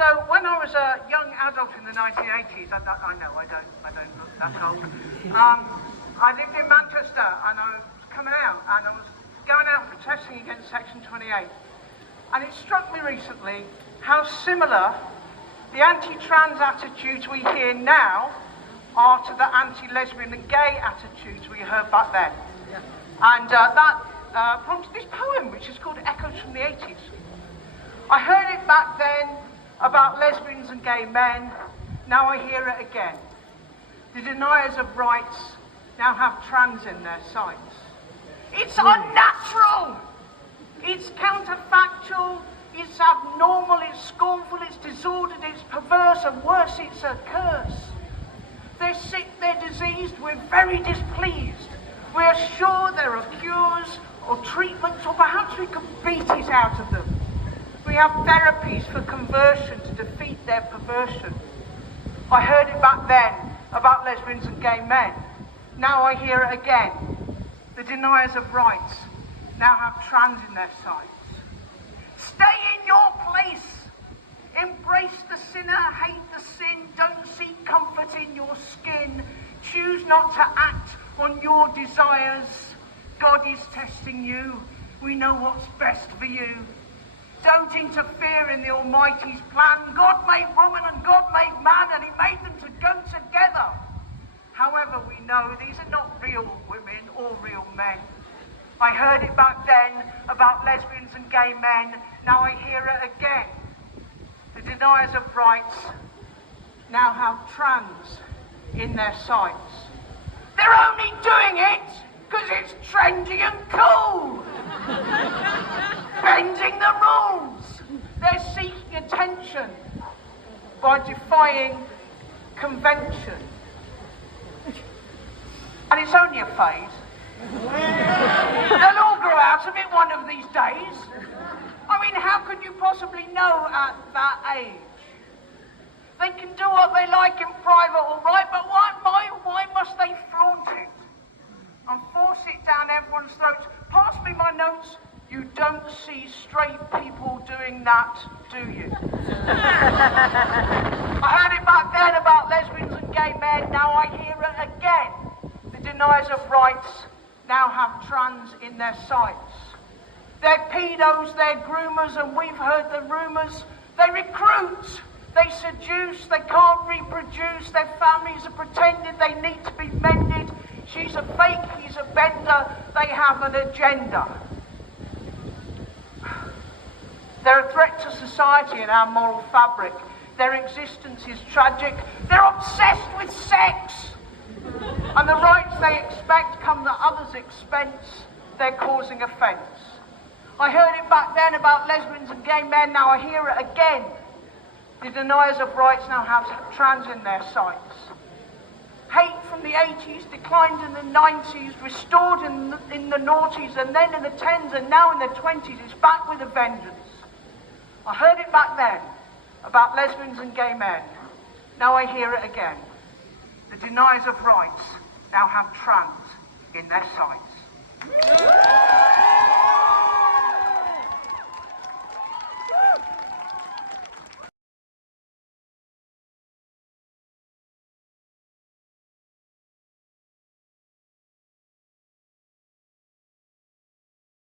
So when I was a young adult in the 1980s, I know I don't look that old. I lived in Manchester and I was coming out and I was going out protesting against Section 28. And it struck me recently how similar the anti-trans attitudes we hear now are to the anti-lesbian and gay attitudes we heard back then. And that prompted this poem, which is called Echoes from the 80s. I heard it back then about lesbians and gay men, now I hear it again. The deniers of rights now have trans in their sights. It's unnatural! It's counterfactual, it's abnormal, it's scornful, it's disordered, it's perverse, and worse, it's a curse. They're sick, they're diseased, we're very displeased. We are sure there are cures or treatments, or perhaps we could beat it out of them. We have therapies for conversion to defeat their perversion. I heard it back then about lesbians and gay men. Now I hear it again. The deniers of rights now have trans in their sights. Stay in your place. Embrace the sinner, hate the sin. Don't seek comfort in your skin. Choose not to act on your desires. God is testing you. We know what's best for you. Don't interfere in the Almighty's plan. God made woman and God made man, and he made them to go together. However, we know these are not real women or real men. I heard it back then about lesbians and gay men. Now I hear it again. The deniers of rights now have trans in their sights. They're only doing it because it's trendy and cool. Bending the rules. They're seeking attention by defying convention. And it's only a phase. They'll all grow out of it one of these days. I mean, how could you possibly know at that age? They can do what they like in private, all right, but why must they flaunt it and force it down everyone's throats? Pass me my notes. You don't see straight people doing that, do you? I heard it back then about lesbians and gay men. Now I hear it again. The deniers of rights now have trans in their sights. They're pedos, they're groomers, and we've heard the rumours. They recruit, they seduce, they can't reproduce, their families are pretended, they need to be mended. She's a fake, he's a bender, they have an agenda. They're a threat to society and our moral fabric. Their existence is tragic. They're obsessed with sex. And the rights they expect come at others' expense. They're causing offence. I heard it back then about lesbians and gay men. Now I hear it again. The deniers of rights now have trans in their sights. Hate from the 80s, declined in the 90s, restored in the noughties, and then in the 10s, and now in the 20s. It's back with a vengeance. I heard it back then about lesbians and gay men. Now I hear it again. The deniers of rights now have trans in their sights.